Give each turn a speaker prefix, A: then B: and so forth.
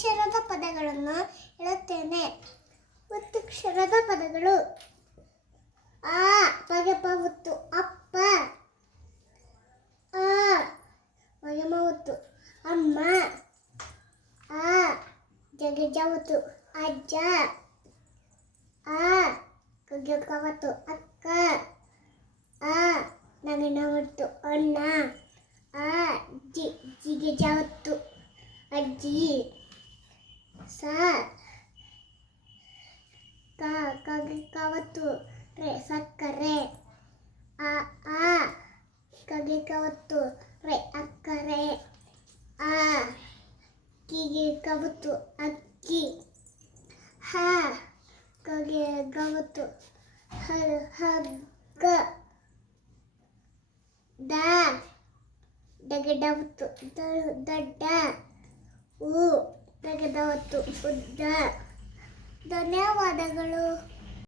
A: ಅಕ್ಷರದ ಪದಗಳನ್ನು ಹೇಳುತ್ತೇನೆ ಮತ್ತು ಕ್ಷರದ ಪದಗಳು ಆ ಪಗೆಪ ಅಪ್ಪ ಅಪ್ಪ ಆಗಮತ್ತು ಅಮ್ಮ ಆ ಜಗಜು ಅಜ್ಜ ಆ ಖಗ್ಗೆ ಅಕ್ಕ ಆ ನಗೆ ನವತ್ತು ಅಣ್ಣ ಆ ಜಿ ಜಿಗಿ ಜವತ್ತು ಅಜ್ಜಿ Sir. Kagi kawatu re sakare. A a. Kagi kawatu re akare. A. Kigi kawatu akki. Ha. Kagi kawatu har hagga. Da. Dagadavutu dadda. Ooh. ತೆಗೆದ ಹೊತ್ತು ಉದ್ದ ಧನ್ಯವಾದಗಳು